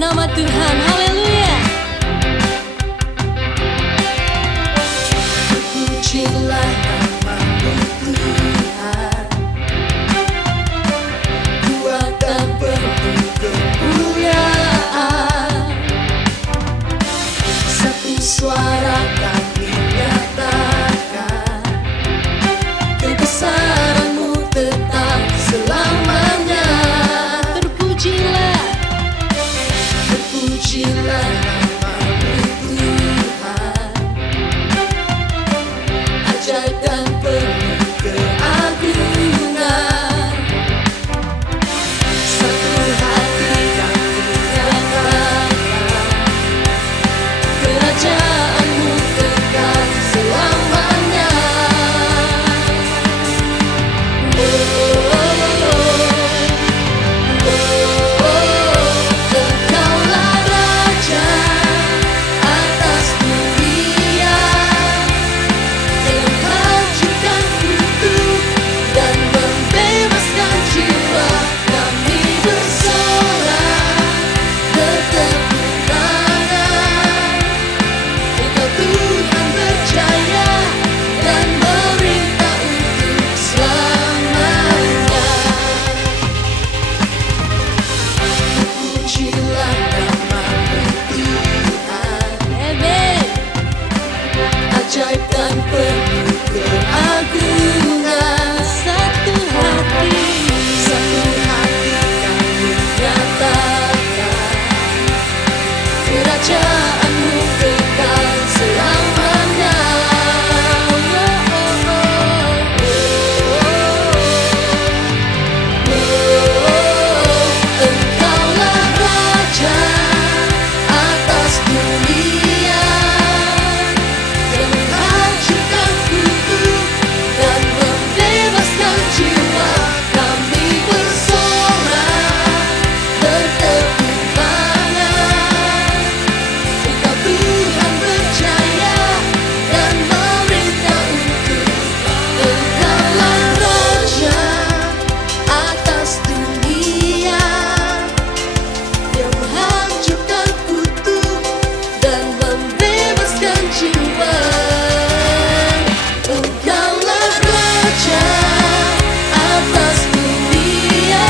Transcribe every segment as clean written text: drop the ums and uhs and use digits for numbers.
nama Tuhan. Haleluya. Pujilah nama-Mu Tuhan, Ku akan penuh kemuliaan. Satu suara kami nyatakan, kebesaran-Mu tetap selamanya. Terpujilah, terpujilah nama-Mu Tuhan, ajaib dan penuh keagungan. Satu hati kami nyatakan, kerajaan-Mu kekal selamanya. Engkaulah Raja atas dunia, yang menghancurkan kutub dan membebaskan jiwa. Kami bersorak bertepuk tangan, Engkau Tuhan berjaya dan memerintah untuk selamanya. Pujilah nama-Mu Tuhan, amen. ajaib dan penuh keagungan. Satu hati, Satu hati kami nyatakan, kerajaan-Mu kekal selamanya. Engkaulah Raja atas dunia, yang menghancurkan kutub dan membebaskan jiwa. Kami bersorak bertepuk tangan, Engkau Tuhan berjaya dan memerintah untuk. Engkaulah Raja atas dunia, yang menghancurkan kutub dan membebaskan jiwa. Engkaulah Raja atas dunia,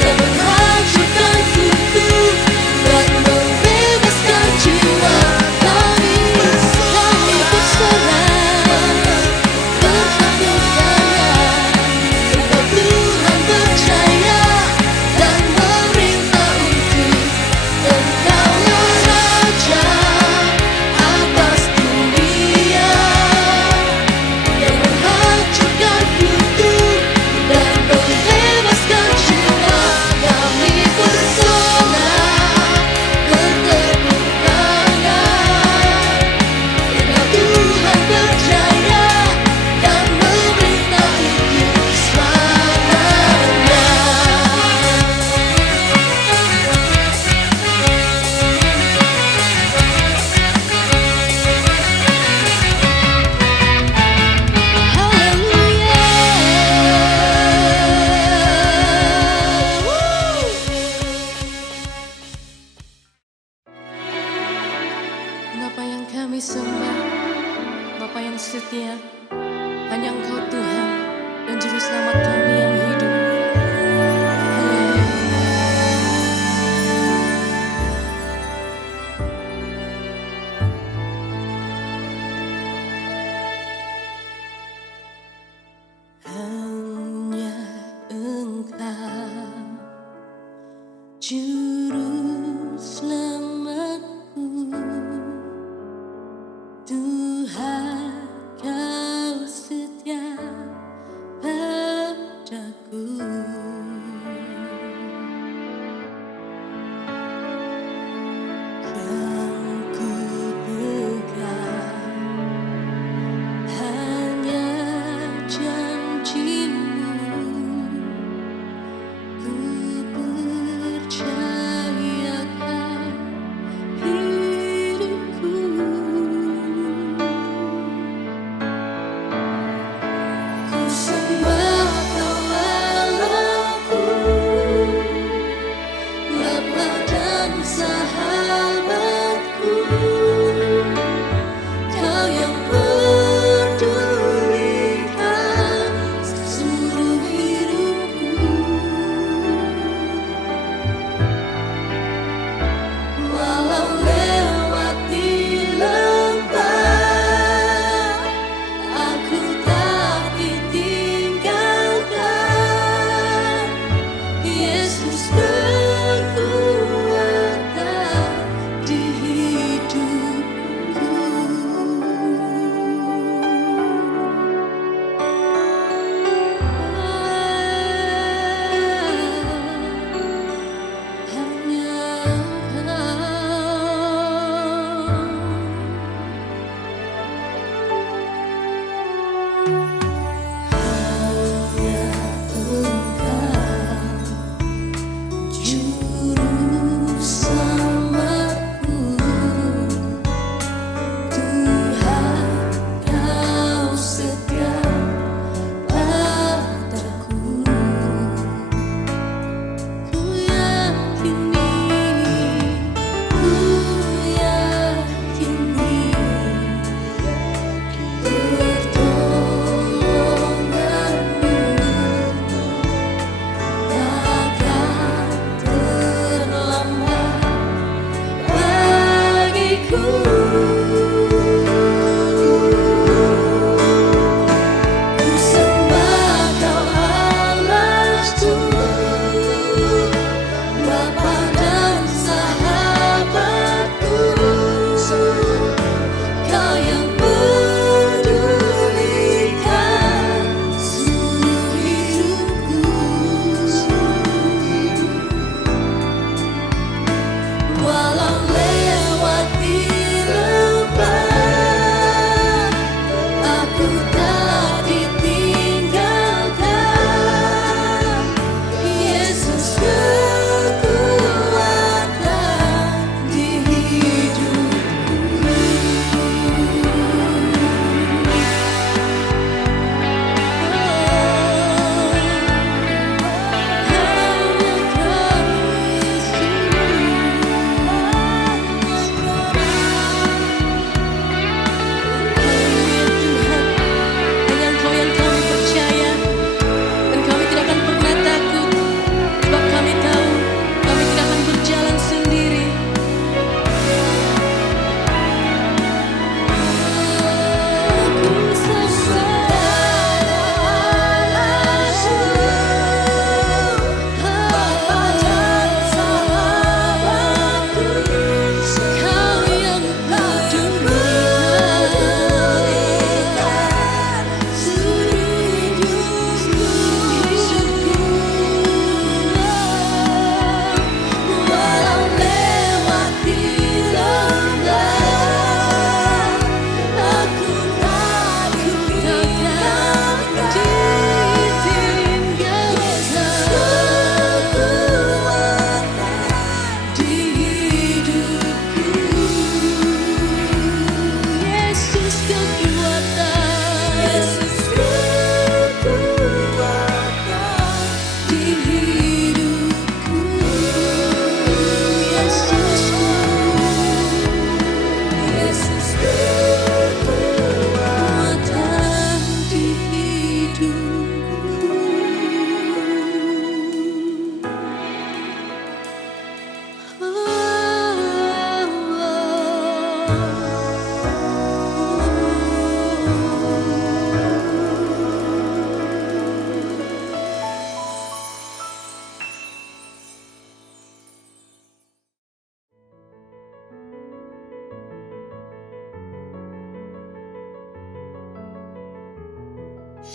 yang menghancurkan kutub dan membebaskan jiwa. Kami bersorak bertepuk tangan, Engkau Tuhan berjaya dan memerintah untuk. Engkaulah Raja atas dunia, yang menghancurkan kutub dan membebaskan jiwa. Kami bersorak bertepuk tangan, Engkau Tuhan berjaya dan memerintah untuk selamanya. Bapa yang kami sembah, Bapa yang setia, hanya Engkau Tuhan dan Juru Selamat kami yang hidup. Haleluya. Hanya Engkau, Juru Selamatku, Tuhan Kau setia padaku. Yang ku pegang hanya janji-Mu, ku percayakan Yesus kekuatan di hidupku.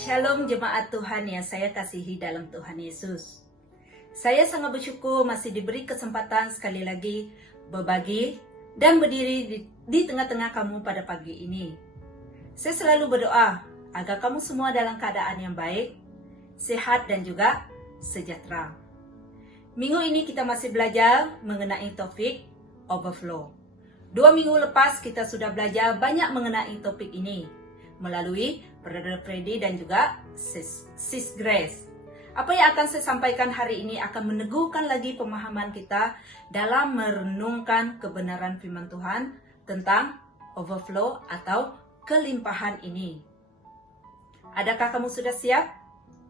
Shalom jemaat Tuhan yang saya kasihi dalam Tuhan Yesus. Saya sangat bersyukur masih diberi kesempatan sekali lagi berbagi dan berdiri di tengah-tengah kamu pada pagi ini. Saya selalu berdoa agar kamu semua dalam keadaan yang baik, sehat dan juga sejahtera. Minggu ini kita masih belajar mengenai topik overflow. 2 minggu lepas kita sudah belajar banyak mengenai topik ini melalui Brother Freddy dan juga Sis Grace. Apa yang akan saya sampaikan hari ini akan meneguhkan lagi pemahaman kita dalam merenungkan kebenaran firman Tuhan tentang overflow atau kelimpahan ini. Adakah kamu sudah siap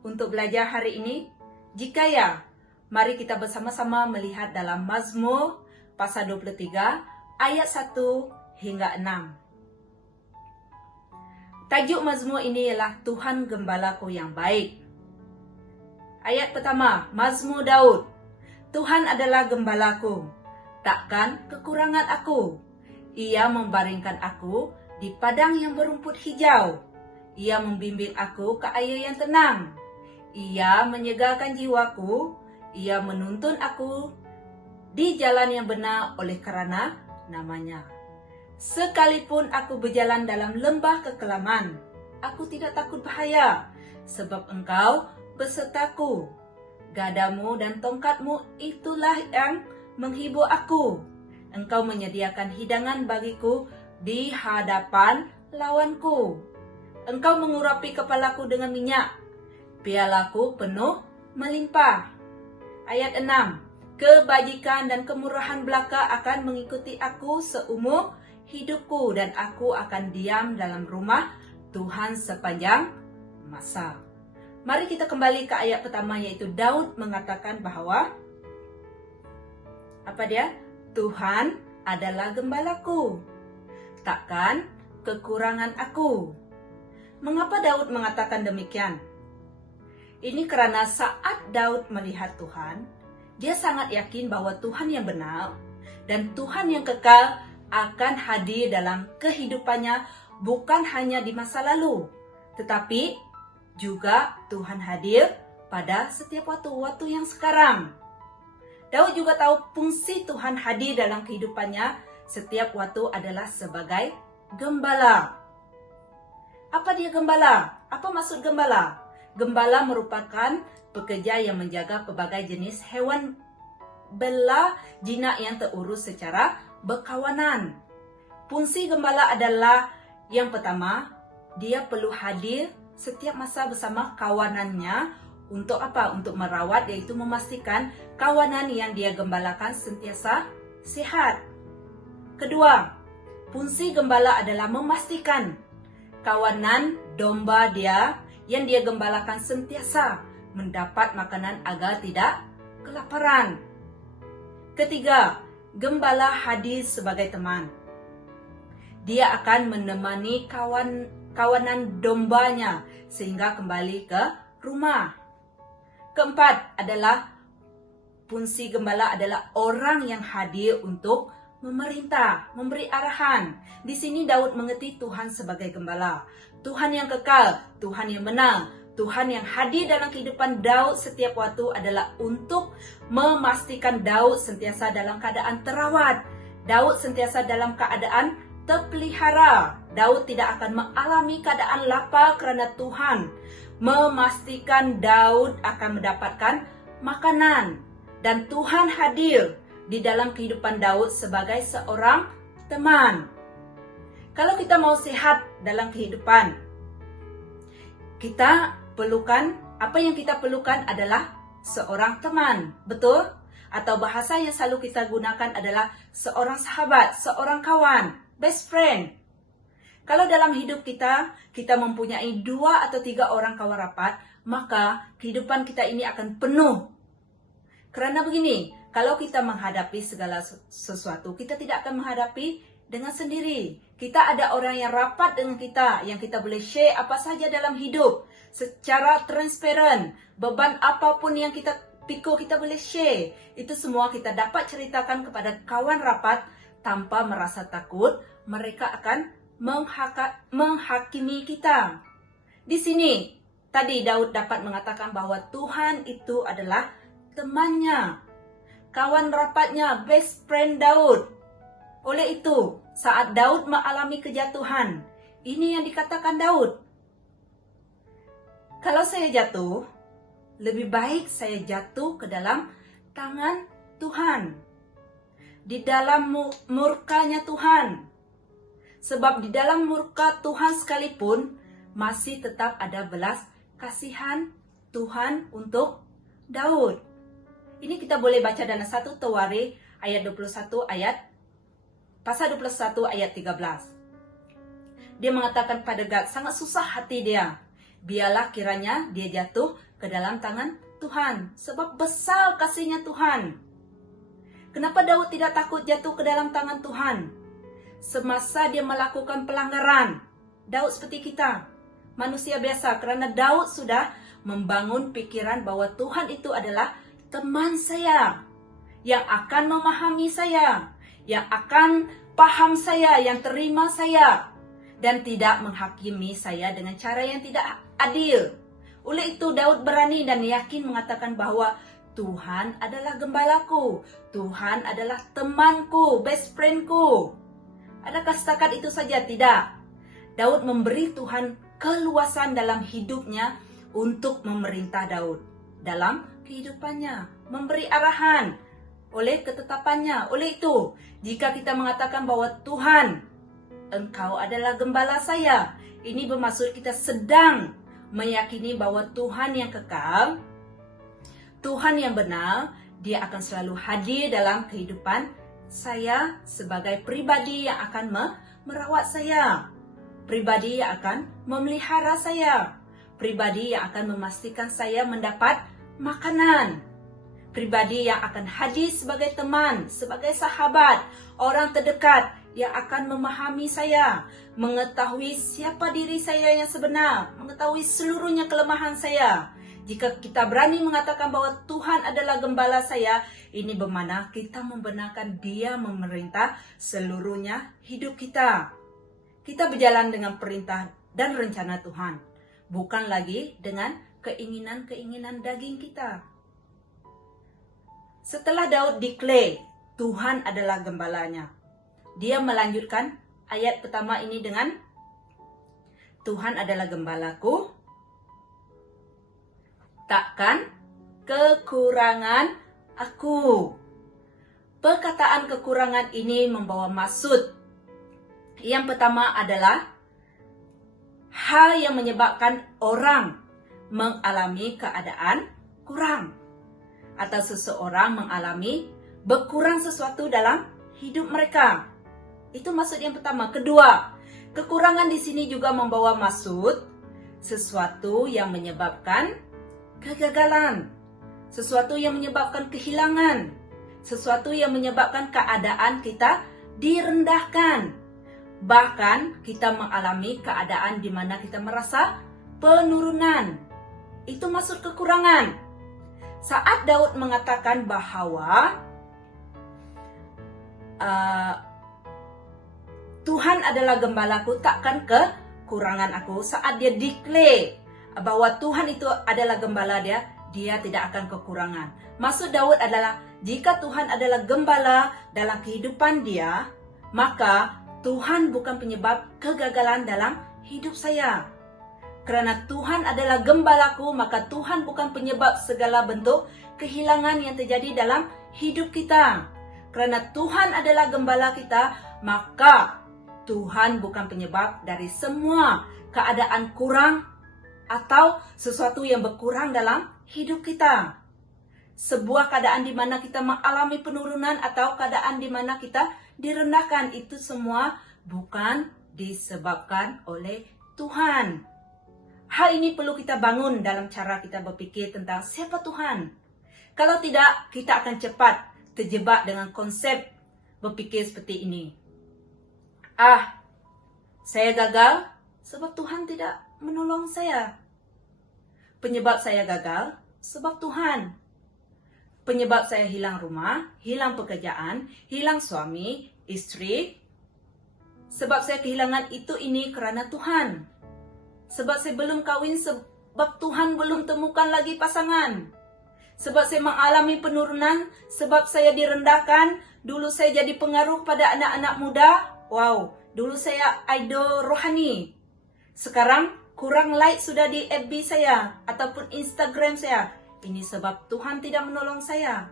untuk belajar hari ini? Jika ya, mari kita bersama-sama melihat dalam Mazmur pasal 23 ayat 1 hingga 6. Tajuk Mazmur ini ialah Tuhan Gembalaku yang baik. Ayat pertama, Mazmur Daud. Tuhan adalah gembalaku, takkan kekurangan aku. Ia membaringkan aku di padang yang berumput hijau. Ia membimbing aku ke air yang tenang. Ia menyegarkan jiwaku. Ia menuntun aku di jalan yang benar oleh karena namanya. Sekalipun aku berjalan dalam lembah kekelaman, aku tidak takut bahaya, sebab Engkau besertaku. Gadamu dan tongkatmu itulah yang menghibur aku. Engkau menyediakan hidangan bagiku di hadapan lawanku. Engkau mengurapi kepalaku dengan minyak. Pialaku penuh melimpah. Ayat 6. Kebajikan dan kemurahan belaka akan mengikuti aku seumur hidupku, dan aku akan diam dalam rumah Tuhan sepanjang masa. Mari kita kembali ke ayat pertama, yaitu Daud mengatakan bahwa apa dia? Tuhan adalah gembalaku, takkan kekurangan aku. Mengapa Daud mengatakan demikian? Ini karena saat Daud melihat Tuhan, dia sangat yakin bahwa Tuhan yang benar dan Tuhan yang kekal akan hadir dalam kehidupannya, bukan hanya di masa lalu, tetapi juga Tuhan hadir pada setiap waktu yang sekarang. Daud juga tahu fungsi Tuhan hadir dalam kehidupannya setiap waktu adalah sebagai gembala. Apa dia gembala? Apa maksud gembala? Gembala merupakan pekerja yang menjaga pelbagai jenis hewan bela jinak yang terurus secara berkawanan. Fungsi gembala adalah yang pertama, dia perlu hadir setiap masa bersama kawanannya. Untuk apa? Untuk merawat, yaitu memastikan kawanan yang dia gembalakan sentiasa sehat. Kedua, fungsi gembala adalah memastikan kawanan domba dia yang dia gembalakan sentiasa mendapat makanan agar tidak kelaparan. Ketiga, gembala hadir sebagai teman. Dia akan menemani kawanan dombanya sehingga kembali ke rumah. Keempat adalah fungsi gembala adalah orang yang hadir untuk memerintah, memberi arahan. Di sini Daud mengerti Tuhan sebagai gembala, Tuhan yang kekal, Tuhan yang benar. Tuhan yang hadir dalam kehidupan Daud setiap waktu adalah untuk memastikan Daud sentiasa dalam keadaan terawat. Daud sentiasa dalam keadaan terpelihara. Daud tidak akan mengalami keadaan lapar kerana Tuhan memastikan Daud akan mendapatkan makanan. Dan Tuhan hadir di dalam kehidupan Daud sebagai seorang teman. Kalau kita mau sehat dalam kehidupan, apa yang kita perlukan adalah seorang teman, betul? Atau bahasa yang selalu kita gunakan adalah seorang sahabat, seorang kawan, best friend. Kalau dalam hidup kita mempunyai 2 atau 3 orang kawan rapat, maka kehidupan kita ini akan penuh. Karena begini, kalau kita menghadapi segala sesuatu, kita tidak akan menghadapi dengan sendiri. Kita ada orang yang rapat dengan kita, yang kita boleh share apa saja dalam hidup secara transparan. Beban apapun yang kita pikul, kita boleh share. Itu semua kita dapat ceritakan kepada kawan rapat tanpa merasa takut. Mereka akan menghakimi kita. Di sini, tadi Daud dapat mengatakan bahwa Tuhan itu adalah temannya, kawan rapatnya, best friend Daud. Oleh itu, saat Daud mengalami kejatuhan, ini yang dikatakan Daud. Kalau saya jatuh, lebih baik saya jatuh ke dalam tangan Tuhan, di dalam murkanya Tuhan. Sebab di dalam murka Tuhan sekalipun, masih tetap ada belas kasihan Tuhan untuk Daud. Ini kita boleh baca dalam 1 Tawarikh ayat 21 pasal 21 ayat 13. Dia mengatakan pada Gad, sangat susah hati dia. Biarlah kiranya dia jatuh ke dalam tangan Tuhan, sebab besar kasihnya Tuhan. Kenapa Daud tidak takut jatuh ke dalam tangan Tuhan? Semasa dia melakukan pelanggaran, Daud seperti kita, manusia biasa, kerana Daud sudah membangun pikiran bahwa Tuhan itu adalah teman saya. yang akan memahami saya, yang akan paham saya, yang terima saya, dan tidak menghakimi saya dengan cara yang tidak adil. Oleh itu Daud berani dan yakin mengatakan bahwa Tuhan adalah gembalaku, Tuhan adalah temanku, best friendku. Adakah setakat itu saja? Tidak. Daud memberi Tuhan keluasan dalam hidupnya untuk memerintah Daud dalam kehidupannya, memberi arahan oleh ketetapannya. Oleh itu, jika kita mengatakan bahwa Tuhan, Engkau adalah gembala saya, ini bermaksud kita sedang meyakini bahwa Tuhan yang kekal, Tuhan yang benar, Dia akan selalu hadir dalam kehidupan saya sebagai pribadi yang akan merawat saya, pribadi yang akan memelihara saya, pribadi yang akan memastikan saya mendapat makanan, pribadi yang akan hadir sebagai teman, sebagai sahabat, orang terdekat yang akan memahami saya, mengetahui siapa diri saya yang sebenar, mengetahui seluruhnya kelemahan saya. Jika kita berani mengatakan bahwa Tuhan adalah gembala saya, ini bermakna kita membenarkan Dia memerintah seluruhnya hidup kita. Kita berjalan dengan perintah dan rencana Tuhan, bukan lagi dengan keinginan-keinginan daging kita. Setelah Daud declare Tuhan adalah gembalanya, dia melanjutkan ayat pertama ini dengan Tuhan adalah gembalaku, takkan kekurangan aku. Perkataan kekurangan ini membawa maksud. Yang pertama adalah hal yang menyebabkan orang mengalami keadaan kurang, atau seseorang mengalami berkurang sesuatu dalam hidup mereka. Itu maksud yang pertama. Kedua, kekurangan di sini juga membawa maksud sesuatu yang menyebabkan kegagalan, sesuatu yang menyebabkan kehilangan, sesuatu yang menyebabkan keadaan kita direndahkan. Bahkan kita mengalami keadaan di mana kita merasa penurunan. Itu maksud kekurangan. Saat Daud mengatakan bahwa Tuhan adalah gembalaku, takkan kekurangan aku. Saat dia declare bahwa Tuhan itu adalah gembala dia tidak akan kekurangan. Maksud Daud adalah jika Tuhan adalah gembala dalam kehidupan dia, maka Tuhan bukan penyebab kegagalan dalam hidup saya. Kerana Tuhan adalah gembalaku, maka Tuhan bukan penyebab segala bentuk kehilangan yang terjadi dalam hidup kita. Kerana Tuhan adalah gembala kita, maka Tuhan bukan penyebab dari semua keadaan kurang atau sesuatu yang berkurang dalam hidup kita. Sebuah keadaan di mana kita mengalami penurunan atau keadaan di mana kita direndahkan, itu semua bukan disebabkan oleh Tuhan. Hal ini perlu kita bangun dalam cara kita berpikir tentang siapa Tuhan. Kalau tidak, kita akan cepat terjebak dengan konsep berpikir seperti ini. Saya gagal sebab Tuhan tidak menolong saya. Penyebab saya gagal sebab Tuhan. Penyebab saya hilang rumah, hilang pekerjaan, hilang suami, istri. Sebab saya kehilangan ini kerana Tuhan. Sebab saya belum kahwin sebab Tuhan belum temukan lagi pasangan. Sebab saya mengalami penurunan, sebab saya direndahkan. Dulu saya jadi pengaruh pada anak-anak muda. Wow, dulu saya idol rohani. Sekarang kurang like sudah di FB saya ataupun Instagram saya. Ini sebab Tuhan tidak menolong saya.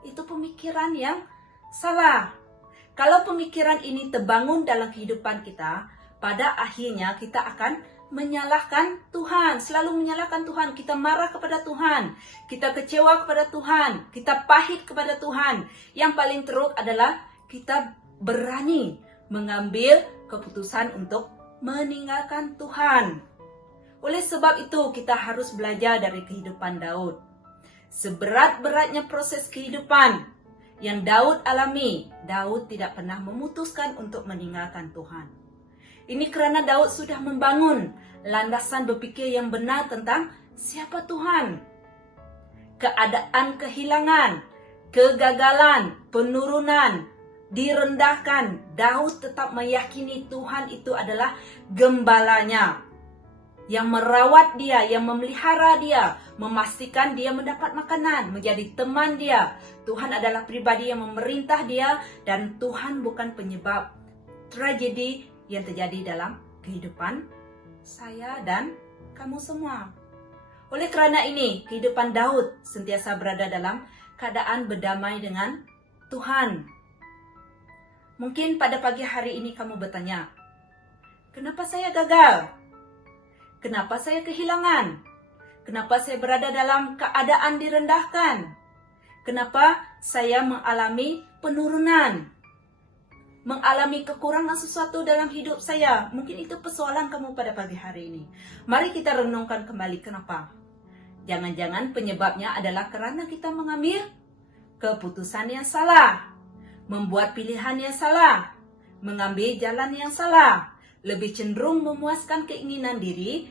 Itu pemikiran yang salah. Kalau pemikiran ini terbangun dalam kehidupan kita, pada akhirnya kita akan menyalahkan Tuhan, selalu menyalahkan Tuhan. Kita marah kepada Tuhan, kita kecewa kepada Tuhan, kita pahit kepada Tuhan. Yang paling teruk adalah kita berani mengambil keputusan untuk meninggalkan Tuhan. Oleh sebab itu, kita harus belajar dari kehidupan Daud. Seberat-beratnya proses kehidupan yang Daud alami, Daud tidak pernah memutuskan untuk meninggalkan Tuhan. Ini kerana Daud sudah membangun landasan berpikir yang benar tentang siapa Tuhan. Keadaan kehilangan, kegagalan, penurunan, direndahkan, Daud tetap meyakini Tuhan itu adalah gembalanya, yang merawat dia, yang memelihara dia, memastikan dia mendapat makanan, menjadi teman dia. Tuhan adalah pribadi yang memerintah dia, dan Tuhan bukan penyebab tragedi yang terjadi dalam kehidupan saya dan kamu semua. Oleh kerana ini, kehidupan Daud sentiasa berada dalam keadaan berdamai dengan Tuhan. Mungkin pada pagi hari ini kamu bertanya, kenapa saya gagal? Kenapa saya kehilangan? Kenapa saya berada dalam keadaan direndahkan? Kenapa saya mengalami penurunan? Mengalami kekurangan sesuatu dalam hidup saya? Mungkin itu persoalan kamu pada pagi hari ini. Mari kita renungkan kembali kenapa. Jangan-jangan penyebabnya adalah kerana kita mengambil keputusan yang salah, membuat pilihan yang salah, mengambil jalan yang salah, lebih cenderung memuaskan keinginan diri,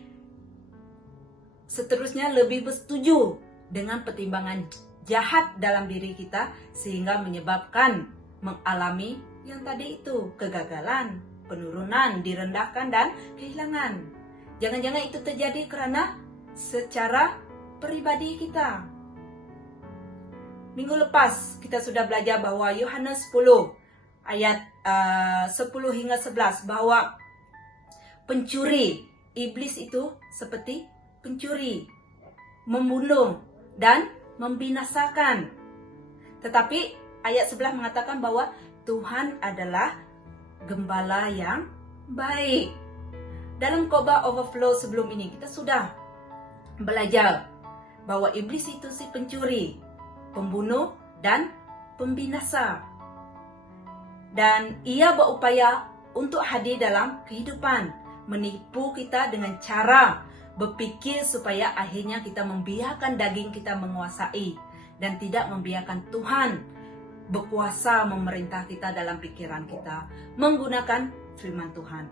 seterusnya lebih bersetuju dengan pertimbangan jahat dalam diri kita, sehingga menyebabkan mengalami yang tadi itu, kegagalan, penurunan, direndahkan, dan kehilangan. Jangan-jangan itu terjadi karena secara pribadi kita. Minggu lepas kita sudah belajar bahwa Yohanes 10 ayat 10 hingga 11 bahwa pencuri, iblis itu seperti pencuri, membunuh dan membinasakan. Tetapi ayat 11 mengatakan bahwa Tuhan adalah gembala yang baik. Dalam khotbah overflow sebelum ini kita sudah belajar bahwa iblis itu si pencuri, pembunuh dan pembinasa. Dan ia berupaya untuk hadir dalam kehidupan, menipu kita dengan cara berpikir supaya akhirnya kita membiarkan daging kita menguasai dan tidak membiarkan Tuhan berkuasa memerintah kita dalam pikiran kita menggunakan firman Tuhan.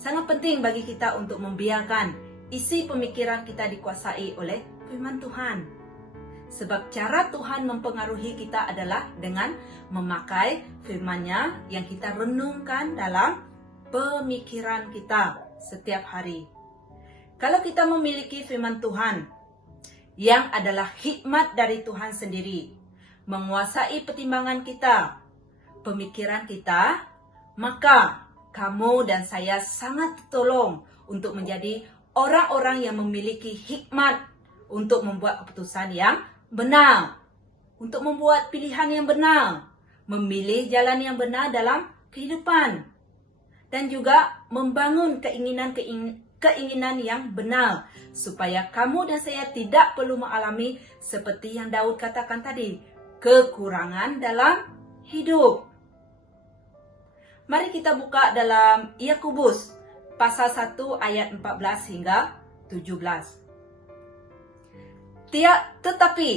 Sangat penting bagi kita untuk membiarkan isi pemikiran kita dikuasai oleh firman Tuhan. Sebab cara Tuhan mempengaruhi kita adalah dengan memakai firman-Nya yang kita renungkan dalam pemikiran kita setiap hari. Kalau kita memiliki firman Tuhan yang adalah hikmat dari Tuhan sendiri, menguasai pertimbangan kita, pemikiran kita, maka kamu dan saya sangat tertolong untuk menjadi orang-orang yang memiliki hikmat untuk membuat keputusan yang benar, untuk membuat pilihan yang benar, memilih jalan yang benar dalam kehidupan, dan juga membangun keinginan yang benar, supaya kamu dan saya tidak perlu mengalami seperti yang Daud katakan tadi, kekurangan dalam hidup. Mari kita buka dalam Yakobus pasal 1 ayat 14 hingga 17. Tetapi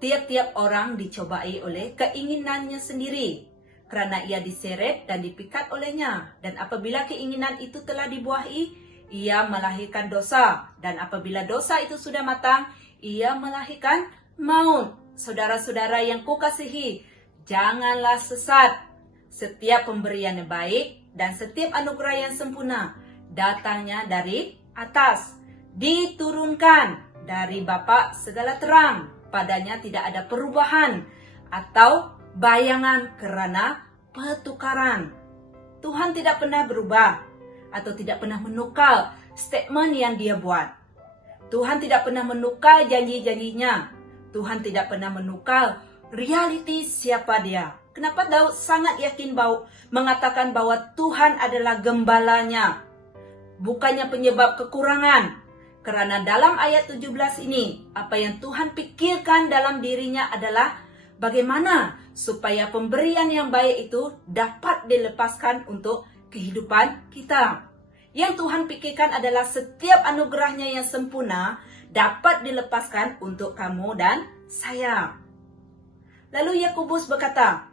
tiap-tiap orang dicobai oleh keinginannya sendiri, kerana ia diseret dan dipikat olehnya. Dan apabila keinginan itu telah dibuahi, ia melahirkan dosa. Dan apabila dosa itu sudah matang, ia melahirkan maut. Saudara-saudara yang kukasihi, janganlah sesat. Setiap pemberian yang baik dan setiap anugerah yang sempurna datangnya dari atas, diturunkan dari Bapa segala terang. Padanya tidak ada perubahan atau bayangan kerana pertukaran. Tuhan tidak pernah berubah atau tidak pernah menukar statement yang dia buat. Tuhan tidak pernah menukar janji-janjinya. Tuhan tidak pernah menukar realiti siapa dia. Kenapa Daud sangat yakin mengatakan bahwa Tuhan adalah gembalanya, bukannya penyebab kekurangan. Karena dalam ayat 17 ini, apa yang Tuhan pikirkan dalam dirinya adalah bagaimana supaya pemberian yang baik itu dapat dilepaskan untuk kehidupan kita. Yang Tuhan pikirkan adalah setiap anugerahnya yang sempurna dapat dilepaskan untuk kamu dan saya. Lalu Yakobus berkata,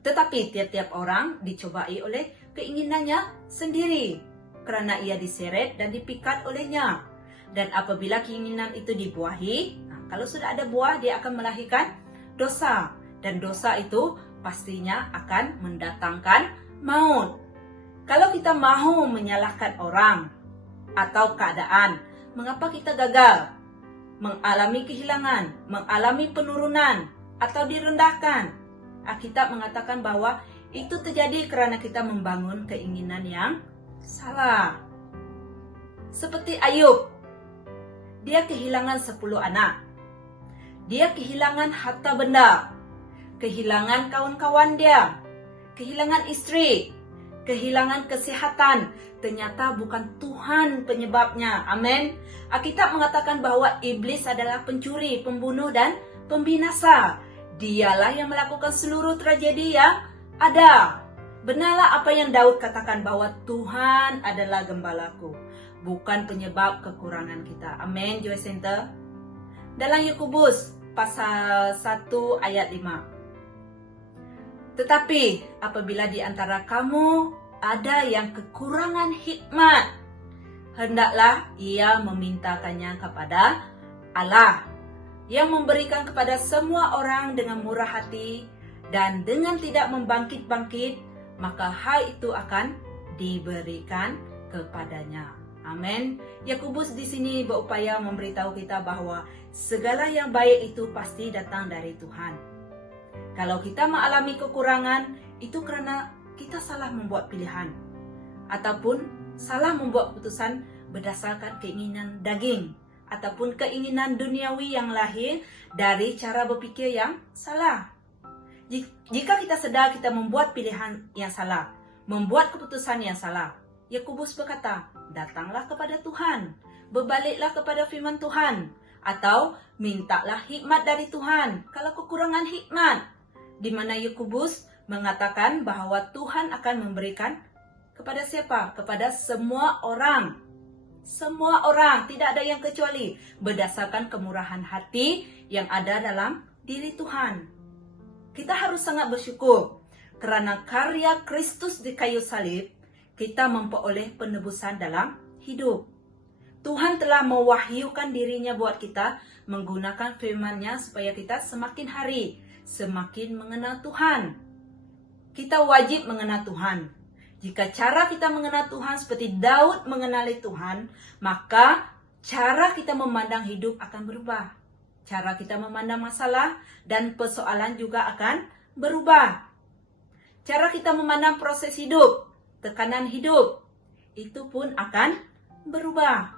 tetapi tiap-tiap orang dicobai oleh keinginannya sendiri, kerana ia diseret dan dipikat olehnya. Dan apabila keinginan itu dibuahi, kalau sudah ada buah, dia akan melahirkan dosa. Dan dosa itu pastinya akan mendatangkan maut. Kalau kita mau menyalahkan orang atau keadaan, mengapa kita gagal? Mengalami kehilangan, mengalami penurunan, atau direndahkan. Alkitab mengatakan bahwa itu terjadi karena kita membangun keinginan yang salah. Seperti Ayub, dia kehilangan 10 anak. Dia kehilangan harta benda, kehilangan kawan-kawan dia, kehilangan istri, kehilangan kesehatan. Ternyata bukan Tuhan penyebabnya. Amin. Alkitab mengatakan bahwa iblis adalah pencuri, pembunuh, dan pembinasa. Dialah yang melakukan seluruh tragedi yang ada. Benarlah apa yang Daud katakan bahwa Tuhan adalah gembalaku, bukan penyebab kekurangan kita. Amin, Joy Center. Dalam Yakobus pasal 1 ayat 5. Tetapi apabila di antara kamu ada yang kekurangan hikmat, hendaklah ia memintakannya kepada Allah, yang memberikan kepada semua orang dengan murah hati dan dengan tidak membangkit-bangkit, maka hal itu akan diberikan kepadanya. Amin. Yakobus di sini berupaya memberitahu kita bahwa segala yang baik itu pasti datang dari Tuhan. Kalau kita mengalami kekurangan, itu karena kita salah membuat pilihan ataupun salah membuat keputusan berdasarkan keinginan daging ataupun keinginan duniawi yang lahir dari cara berpikir yang salah. Jika kita sedar kita membuat pilihan yang salah, membuat keputusan yang salah, Yakobus berkata, datanglah kepada Tuhan, berbaliklah kepada firman Tuhan, atau mintalah hikmat dari Tuhan kalau kekurangan hikmat, di mana Yakobus mengatakan bahwa Tuhan akan memberikan kepada siapa? Kepada semua orang. Semua orang, tidak ada yang kecuali, berdasarkan kemurahan hati yang ada dalam diri Tuhan. Kita harus sangat bersyukur karena karya Kristus di kayu salib, kita memperoleh penebusan dalam hidup. Tuhan telah mewahyukan dirinya buat kita menggunakan firman-Nya supaya kita semakin hari semakin mengenal Tuhan. Kita wajib mengenal Tuhan. Jika cara kita mengenal Tuhan seperti Daud mengenali Tuhan, maka cara kita memandang hidup akan berubah. Cara kita memandang masalah dan persoalan juga akan berubah. Cara kita memandang proses hidup, tekanan hidup, itu pun akan berubah.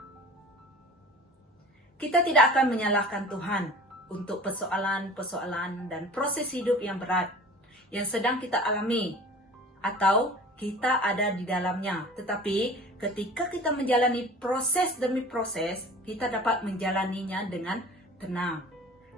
Kita tidak akan menyalahkan Tuhan untuk persoalan-persoalan dan proses hidup yang berat yang sedang kita alami atau kita ada di dalamnya. Tetapi ketika kita menjalani proses demi proses, kita dapat menjalaninya dengan tenang.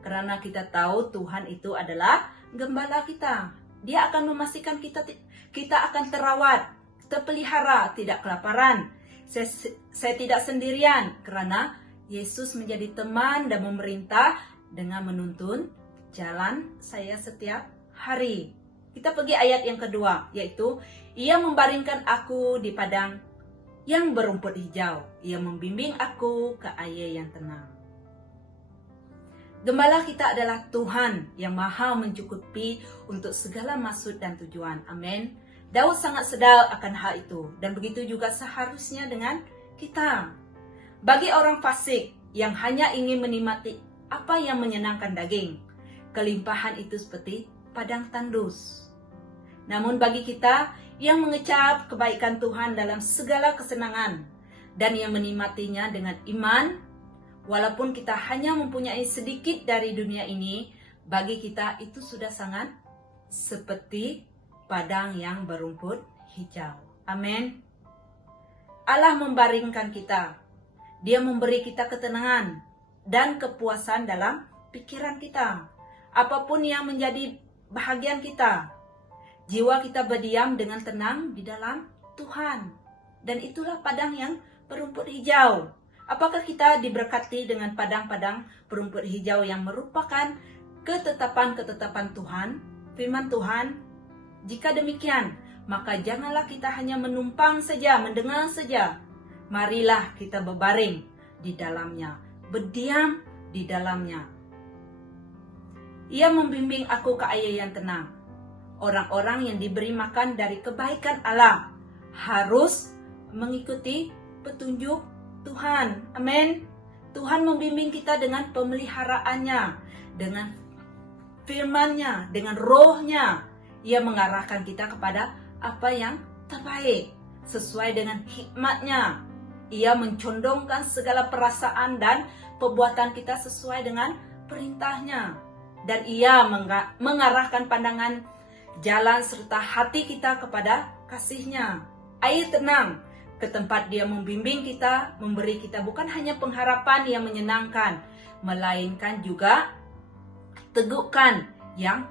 Karena kita tahu Tuhan itu adalah gembala kita. Dia akan memastikan kita akan terawat, terpelihara, tidak kelaparan. Saya tidak sendirian karena Yesus menjadi teman dan memerintah dengan menuntun jalan saya setiap hari. Kita pergi ayat yang kedua, yaitu Ia membaringkan aku di padang yang berumput hijau. Ia membimbing aku ke air yang tenang. Gembala kita adalah Tuhan yang maha mencukupi untuk segala maksud dan tujuan. Amin. Daud sangat sedar akan hal itu, dan begitu juga seharusnya dengan kita. Bagi orang fasik yang hanya ingin menikmati apa yang menyenangkan daging, kelimpahan itu seperti padang tandus. Namun bagi kita yang mengecap kebaikan Tuhan dalam segala kesenangan dan yang menikmatinya dengan iman, walaupun kita hanya mempunyai sedikit dari dunia ini, bagi kita itu sudah sangat seperti padang yang berumput hijau. Amin. Allah membaringkan kita. Dia memberi kita ketenangan dan kepuasan dalam pikiran kita. Apapun yang menjadi bahagian kita, jiwa kita berdiam dengan tenang di dalam Tuhan. Dan itulah padang yang berumput hijau. Apakah kita diberkati dengan padang-padang berumput hijau yang merupakan ketetapan-ketetapan Tuhan, firman Tuhan? Jika demikian, maka janganlah kita hanya menumpang saja, mendengar saja. Marilah kita berbaring di dalamnya, berdiam di dalamnya. Ia membimbing aku ke air yang tenang. Orang-orang yang diberi makan dari kebaikan Allah harus mengikuti petunjuk Tuhan. Amin. Tuhan membimbing kita dengan pemeliharaannya, dengan firman-Nya, dengan roh-Nya. Ia mengarahkan kita kepada apa yang terbaik, sesuai dengan hikmat-Nya. Ia mencondongkan segala perasaan dan perbuatan kita sesuai dengan perintah-Nya. Dan ia mengarahkan pandangan jalan serta hati kita kepada kasih-Nya. Air tenang, ke tempat Dia membimbing kita, memberi kita bukan hanya pengharapan yang menyenangkan, melainkan juga tegukan yang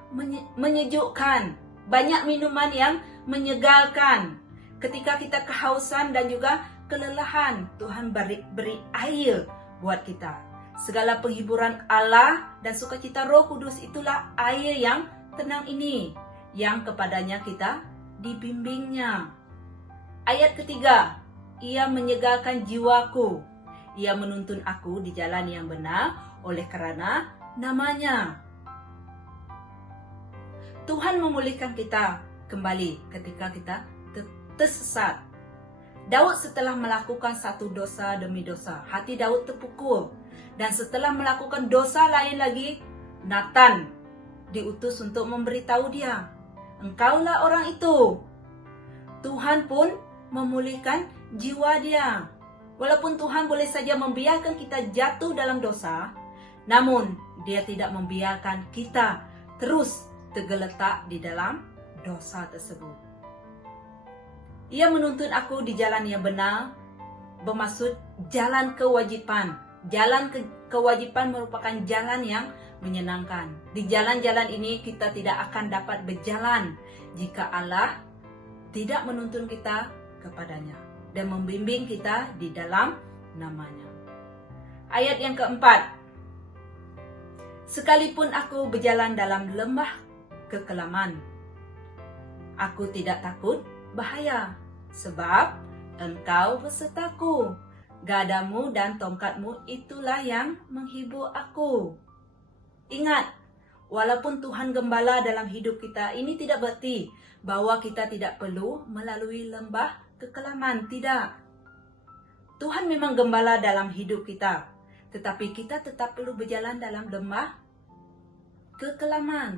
menyejukkan, banyak minuman yang menyegarkan. Ketika kita kehausan dan juga kelelahan, Tuhan beri air buat kita. Segala penghiburan Allah dan sukacita Roh Kudus itulah air yang tenang ini, yang kepadanya kita dibimbingnya. Ayat ketiga, ia menyegarkan jiwaku. Ia menuntun aku di jalan yang benar oleh karena namanya. Tuhan memulihkan kita kembali ketika kita tersesat. Daud setelah melakukan satu dosa demi dosa, hati Daud terpukul. Dan setelah melakukan dosa lain lagi, Nathan diutus untuk memberitahu dia, engkaulah orang itu. Tuhan pun memulihkan jiwa dia. Walaupun Tuhan boleh saja membiarkan kita jatuh dalam dosa, namun Dia tidak membiarkan kita terus tergeletak di dalam dosa tersebut. Ia menuntun aku di jalan yang benar, bermaksud jalan kewajiban. Jalan kewajiban merupakan jalan yang menyenangkan. Di jalan-jalan ini kita tidak akan dapat berjalan jika Allah tidak menuntun kita kepadanya dan membimbing kita di dalam namanya. Ayat yang keempat, sekalipun aku berjalan dalam lembah kekelaman, aku tidak takut bahaya, sebab engkau besertaku. Gadamu dan tongkatmu itulah yang menghibur aku. Ingat, walaupun Tuhan gembala dalam hidup kita, ini tidak berarti bahwa kita tidak perlu melalui lembah kekelaman. Tidak. Tuhan memang gembala dalam hidup kita, tetapi kita tetap perlu berjalan dalam lembah kekelaman.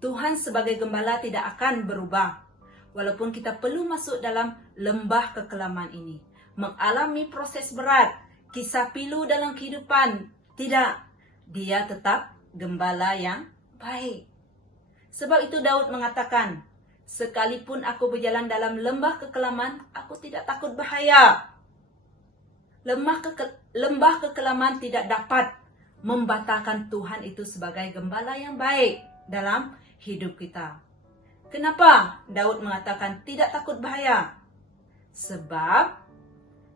Tuhan sebagai gembala tidak akan berubah. Walaupun kita perlu masuk dalam lembah kekelaman ini, mengalami proses berat, kisah pilu dalam kehidupan, tidak. Dia tetap gembala yang baik. Sebab itu Daud mengatakan, sekalipun aku berjalan dalam lembah kekelaman, aku tidak takut bahaya. Lembah kekelaman tidak dapat membatalkan Tuhan itu sebagai gembala yang baik dalam hidup kita. Kenapa Daud mengatakan tidak takut bahaya? Sebab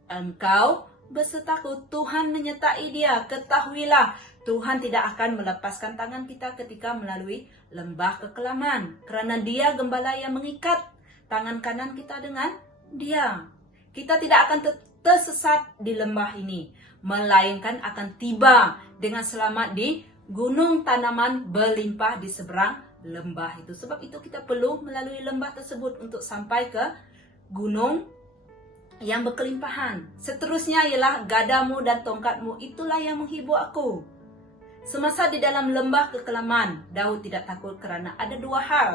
engkau besertaku, Tuhan menyertai dia. Ketahuilah, Tuhan tidak akan melepaskan tangan kita ketika melalui lembah kekelaman. Kerana Dia gembala yang mengikat tangan kanan kita dengan Dia. Kita tidak akan tersesat di lembah ini, melainkan akan tiba dengan selamat di gunung tanaman berlimpah di seberang lembah itu. Sebab itu kita perlu melalui lembah tersebut untuk sampai ke gunung yang berkelimpahan. Seterusnya ialah gadamu dan tongkatmu itulah yang menghibur aku. Semasa di dalam lembah kekelaman, Daud tidak takut kerana ada dua hal.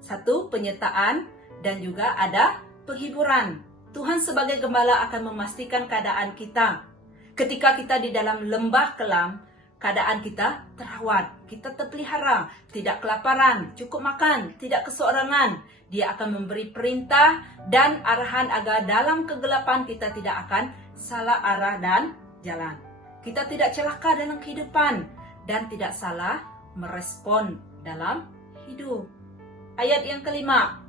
Satu, penyertaan, dan juga ada penghiburan. Tuhan sebagai gembala akan memastikan keadaan kita. Ketika kita di dalam lembah kelam, keadaan kita terawat, kita terpelihara, tidak kelaparan, cukup makan, tidak keseorangan. Dia akan memberi perintah dan arahan agar dalam kegelapan kita tidak akan salah arah dan jalan. Kita tidak celaka dalam kehidupan dan tidak salah merespon dalam hidup. Ayat yang kelima,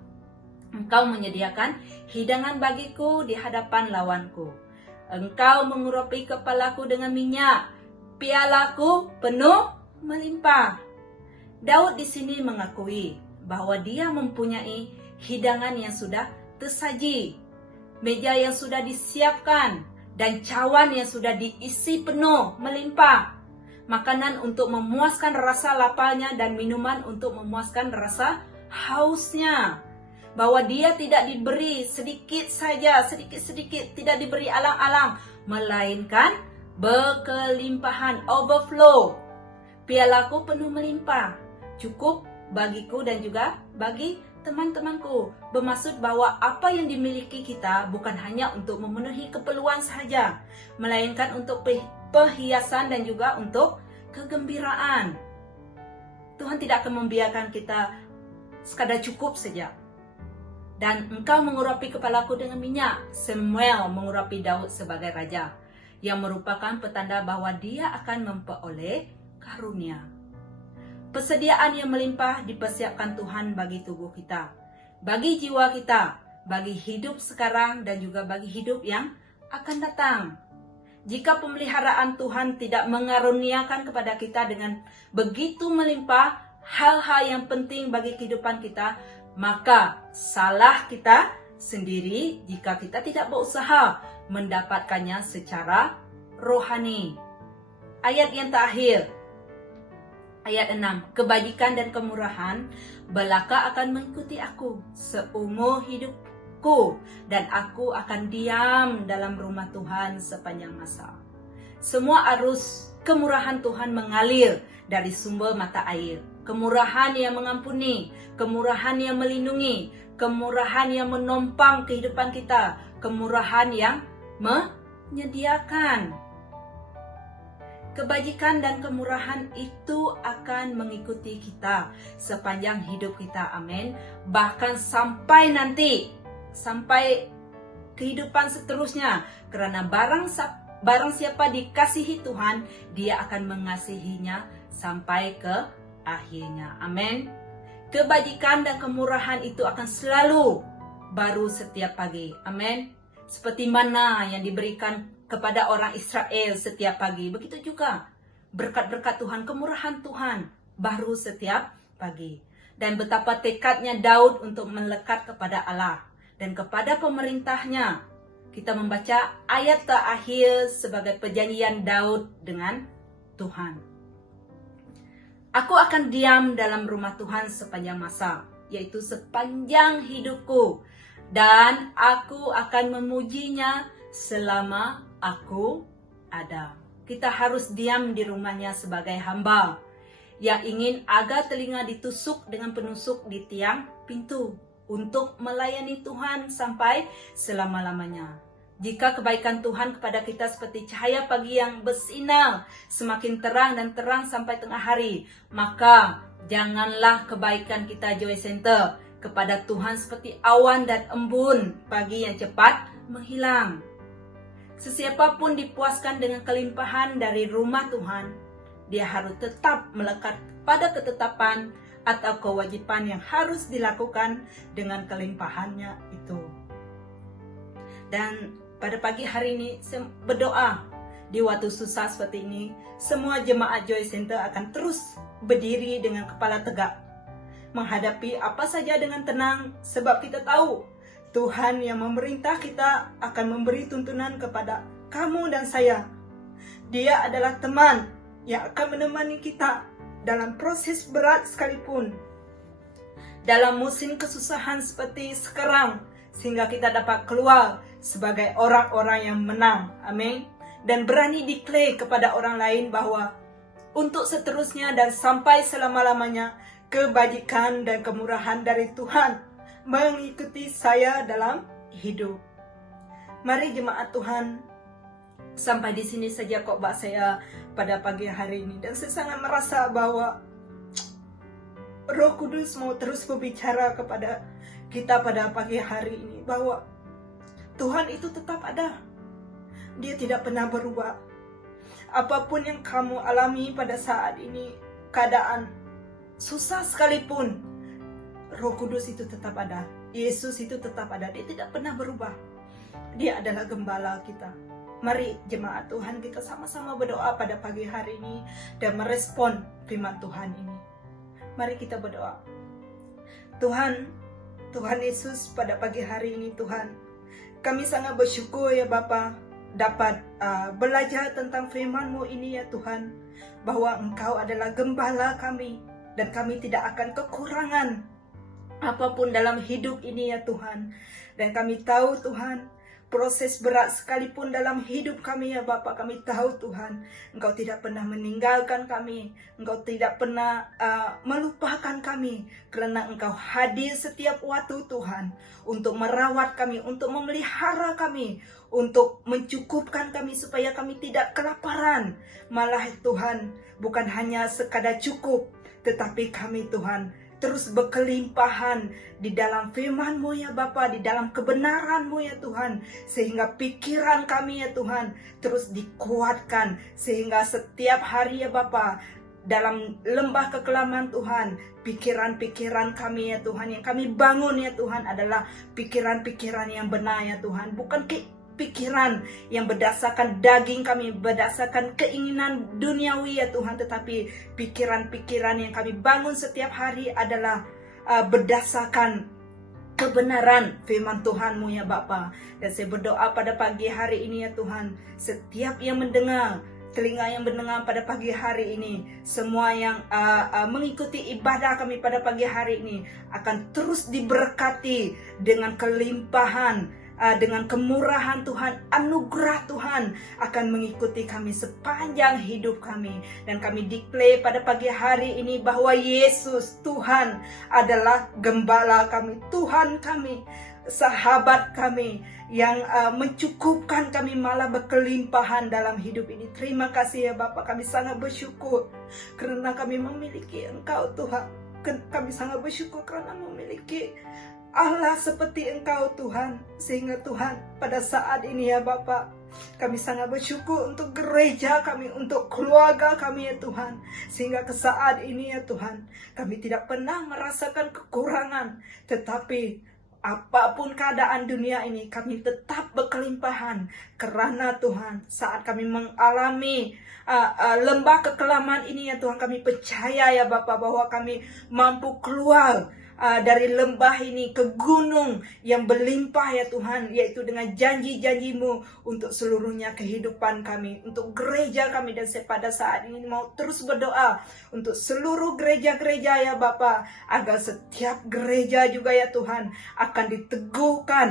engkau menyediakan hidangan bagiku di hadapan lawanku. Engkau mengurapi kepalaku dengan minyak, pialaku penuh melimpah. Daud di sini mengakui bahwa dia mempunyai hidangan yang sudah tersaji, meja yang sudah disiapkan, dan cawan yang sudah diisi penuh melimpah. makanan untuk memuaskan rasa laparnya dan minuman untuk memuaskan rasa hausnya. Bahwa dia tidak diberi sedikit saja, sedikit-sedikit, tidak diberi alang-alang, melainkan berkelimpahan, overflow. Pialaku penuh melimpah, cukup bagiku dan juga bagi teman-temanku. Bermaksud bahwa apa yang dimiliki kita bukan hanya untuk memenuhi keperluan saja, melainkan untuk perhiasan dan juga untuk kegembiraan. Tuhan tidak akan membiarkan kita sekadar cukup saja. Dan engkau mengurapi kepalaku dengan minyak. Samuel mengurapi Daud sebagai raja, yang merupakan petanda bahwa dia akan memperoleh karunia. Persediaan yang melimpah dipersiapkan Tuhan bagi tubuh kita, bagi jiwa kita, bagi hidup sekarang dan juga bagi hidup yang akan datang. Jika pemeliharaan Tuhan tidak mengaruniakan kepada kita dengan begitu melimpah hal-hal yang penting bagi kehidupan kita, maka salah kita sendiri jika kita tidak berusaha mendapatkannya secara rohani. Ayat yang terakhir, ayat 6. Kebajikan dan kemurahan belaka akan mengikuti aku seumur hidupku, dan aku akan diam dalam rumah Tuhan sepanjang masa. Semua arus kemurahan Tuhan mengalir dari sumber mata air. Kemurahan yang mengampuni, kemurahan yang melindungi, kemurahan yang menopang kehidupan kita, kemurahan yang menyediakan. Kebajikan dan kemurahan itu akan mengikuti kita sepanjang hidup kita, amin. Bahkan sampai nanti, sampai kehidupan seterusnya. Karena barang siapa dikasihi Tuhan, dia akan mengasihinya sampai ke akhirnya, amin. Kebajikan dan kemurahan itu akan selalu baru setiap pagi, amin. Seperti mana yang diberikan kepada orang Israel setiap pagi, begitu juga berkat-berkat Tuhan, kemurahan Tuhan baru setiap pagi. Dan betapa tekadnya Daud untuk melekat kepada Allah dan kepada pemerintahnya. Kita membaca ayat terakhir sebagai perjanjian Daud dengan Tuhan. Aku akan diam dalam rumah Tuhan sepanjang masa, yaitu sepanjang hidupku, dan aku akan memujinya selama aku ada. Kita harus diam di rumahnya sebagai hamba yang ingin agar telinga ditusuk dengan penusuk di tiang pintu untuk melayani Tuhan sampai selama-lamanya. Jika kebaikan Tuhan kepada kita seperti cahaya pagi yang bersinar semakin terang dan terang sampai tengah hari, maka janganlah kebaikan kita Joy Center kepada Tuhan seperti awan dan embun pagi yang cepat menghilang. Sesiapa pun dipuaskan dengan kelimpahan dari rumah Tuhan, dia harus tetap melekat pada ketetapan atau kewajiban yang harus dilakukan dengan kelimpahannya itu. Dan pada pagi hari ini saya berdoa, di waktu susah seperti ini, semua jemaat Joy Center akan terus berdiri dengan kepala tegak, menghadapi apa saja dengan tenang, sebab kita tahu Tuhan yang memerintah kita akan memberi tuntunan kepada kamu dan saya. Dia adalah teman yang akan menemani kita dalam proses berat sekalipun, dalam musim kesusahan seperti sekarang, sehingga kita dapat keluar sebagai orang-orang yang menang, amin. Dan berani declare kepada orang lain bahwa untuk seterusnya dan sampai selama-lamanya, kebajikan dan kemurahan dari Tuhan mengikuti saya dalam hidup. Mari jemaat Tuhan, sampai di sini saja khotbah saya pada pagi hari ini. Dan saya sangat merasa bahwa Roh Kudus mau terus berbicara kepada kita pada pagi hari ini, bahwa Tuhan itu tetap ada. Dia tidak pernah berubah. Apapun yang kamu alami pada saat ini, keadaan susah sekalipun, Roh Kudus itu tetap ada. Yesus itu tetap ada. Dia tidak pernah berubah. Dia adalah gembala kita. Mari jemaat Tuhan, kita sama-sama berdoa pada pagi hari ini dan merespon firman Tuhan ini. Mari kita berdoa. Tuhan Yesus, pada pagi hari ini Tuhan, kami sangat bersyukur ya Bapa, dapat belajar tentang firman-Mu ini ya Tuhan, bahwa Engkau adalah gembala kami dan kami tidak akan kekurangan apapun dalam hidup ini ya Tuhan. Dan kami tahu Tuhan, proses berat sekalipun dalam hidup kami ya Bapa, kami tahu Tuhan, Engkau tidak pernah meninggalkan kami, Engkau tidak pernah melupakan kami, karena Engkau hadir setiap waktu Tuhan, untuk merawat kami, untuk memelihara kami, untuk mencukupkan kami supaya kami tidak kelaparan. Malah Tuhan, bukan hanya sekadar cukup, tetapi kami Tuhan terus berkelimpahan di dalam firman-Mu ya Bapa, di dalam kebenaran-Mu ya Tuhan, sehingga pikiran kami ya Tuhan terus dikuatkan, sehingga setiap hari ya Bapa, dalam lembah kekelaman Tuhan, pikiran-pikiran kami ya Tuhan, yang kami bangun ya Tuhan adalah pikiran-pikiran yang benar ya Tuhan, bukan pikiran yang berdasarkan daging kami, berdasarkan keinginan duniawi ya Tuhan, tetapi pikiran-pikiran yang kami bangun setiap hari adalah berdasarkan kebenaran firman Tuhan-Mu ya Bapa. Dan saya berdoa pada pagi hari ini ya Tuhan, setiap yang mendengar, telinga yang mendengar pada pagi hari ini, semua yang mengikuti ibadah kami pada pagi hari ini akan terus diberkati dengan kelimpahan, dengan kemurahan Tuhan, anugerah Tuhan akan mengikuti kami sepanjang hidup kami. Dan kami declare pada pagi hari ini bahwa Yesus Tuhan adalah gembala kami, Tuhan kami, sahabat kami, yang mencukupkan kami, malah berkelimpahan dalam hidup ini. Terima kasih ya Bapak, kami sangat bersyukur karena kami memiliki Engkau Tuhan. Kami sangat bersyukur karena memiliki Allah seperti Engkau Tuhan. Sehingga Tuhan, pada saat ini ya Bapak, kami sangat bersyukur untuk gereja kami, untuk keluarga kami ya Tuhan. Sehingga ke saat ini ya Tuhan, kami tidak pernah merasakan kekurangan, tetapi apapun keadaan dunia ini, kami tetap berkelimpahan. Karena Tuhan, saat kami mengalami lembah kekelaman ini ya Tuhan, kami percaya ya Bapak bahwa kami mampu keluar dari lembah ini ke gunung yang berlimpah ya Tuhan, yaitu dengan janji-janji-Mu untuk seluruhnya kehidupan kami, untuk gereja kami. Dan saya pada saat ini mau terus berdoa untuk seluruh gereja-gereja ya Bapa, agar setiap gereja juga ya Tuhan akan diteguhkan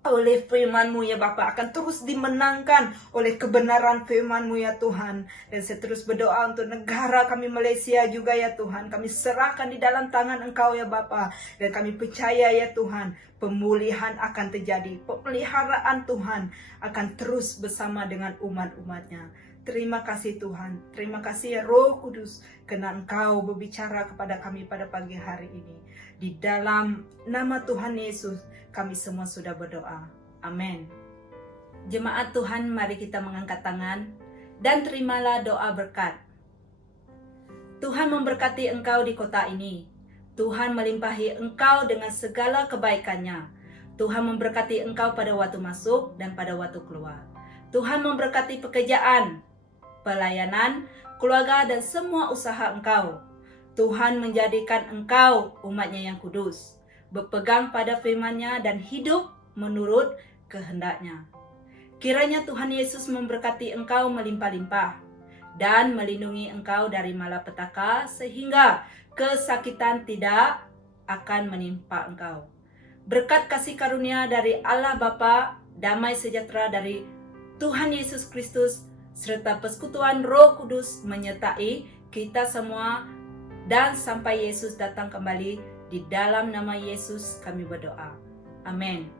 oleh firman-Mu ya Bapa, akan terus dimenangkan oleh kebenaran firman-Mu ya Tuhan. Dan saya terus berdoa untuk negara kami Malaysia juga ya Tuhan, kami serahkan di dalam tangan Engkau ya Bapa. Dan kami percaya ya Tuhan, pemulihan akan terjadi, pemeliharaan Tuhan akan terus bersama dengan umat-umat-Nya. Terima kasih Tuhan, terima kasih ya Roh Kudus, karena Engkau berbicara kepada kami pada pagi hari ini. Di dalam nama Tuhan Yesus, kami semua sudah berdoa. Amin. Jemaat Tuhan, mari kita mengangkat tangan dan terimalah doa berkat. Tuhan memberkati engkau di kota ini. Tuhan melimpahi engkau dengan segala kebaikannya. Tuhan memberkati engkau pada waktu masuk dan pada waktu keluar. Tuhan memberkati pekerjaan, pelayanan, keluarga, dan semua usaha engkau. Tuhan menjadikan engkau umat-Nya yang kudus, berpegang pada firman-Nya dan hidup menurut kehendak-Nya. Kiranya Tuhan Yesus memberkati engkau melimpah-limpah dan melindungi engkau dari malapetaka, sehingga kesakitan tidak akan menimpa engkau. Berkat kasih karunia dari Allah Bapa, damai sejahtera dari Tuhan Yesus Kristus, serta persekutuan Roh Kudus menyertai kita semua, dan sampai Yesus datang kembali. Di dalam nama Yesus kami berdoa. Amin.